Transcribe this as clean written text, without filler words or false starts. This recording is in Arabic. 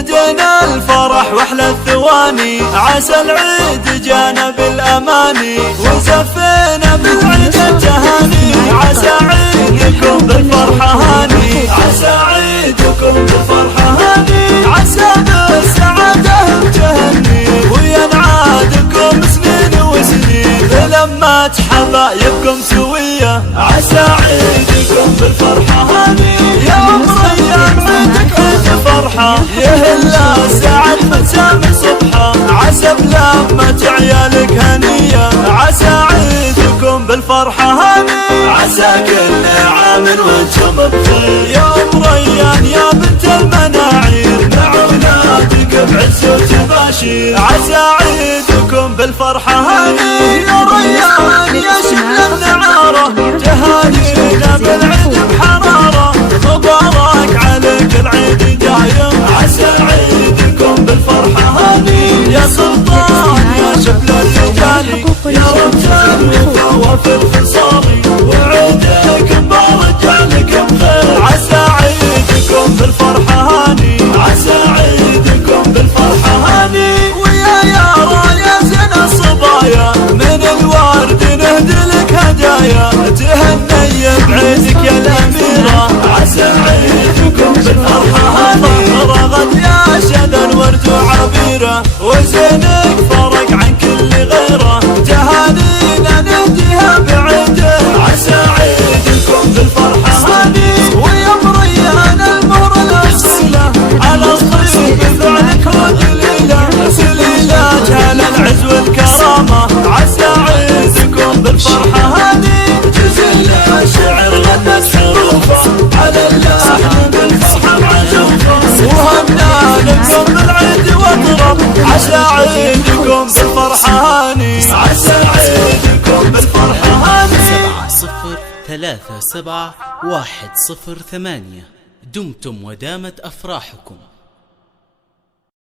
بدينا الفرح واحلى الثواني، عسى العيد جانا بالاماني وزفينا بالعيد التهاني. عسى عيدكم بالفرحة هاني، عسى عيدكم بالفرحة هاني، عسى بالسعادة تهني وينعادكم سنين وسنين بلمة حبايبكم سوية. عسى عيدكم بالفرحة هاني، يا مريم عيدك عيد فرحة يهل سعد مسام صبحة. عسى بلمة عيالك هنية، عسى عيدكم بالفرحة هاني، عسى كل عام وانتم بخير. يا مريم يا بنت المناعير مع اولادك بعز وتباشير. عسى عيدكم بالفرحة هاني، يا ريان يا شبل النعارة تهانينا بالعيد بحرارة. مبارك عليك العيد دايم، عسى عيدكم بالفرحة هاني، يا سلطان يا شبل الرجال يا رمز الوفا وفي الخصال وعيدك مبارك عليك بخير. عسى عيدكم بالفرحة هاني، عسى عيدكم بالفرحة هاني ويا يارا يا زين الصبايا من الورد نهدلك هدايا تهني بعيدك يا الأميرة. عسى عيدكم بالفرحة هاني، رغد يا شذا الورد وعبيرة وزينك فرق عن كل غيره تهانينا نهديها بعيده. عسى عيدكم بالفرحة هاني ويا مريان المهر الأصيلة على الصيف بفعلك ودليلة سليلات على العز والكرامة. عسى عيدكم بالفرحة هاني، جزيل الشعر غنت حروفه على اللحن بالفرحة معزوفه وهمنا لكم بالعيد واضرب. عسى عيدكم بالفرحة هاني، عسى عيدكم بالفرحة هاني. 7037 108. دمتم ودامت أفراحكم.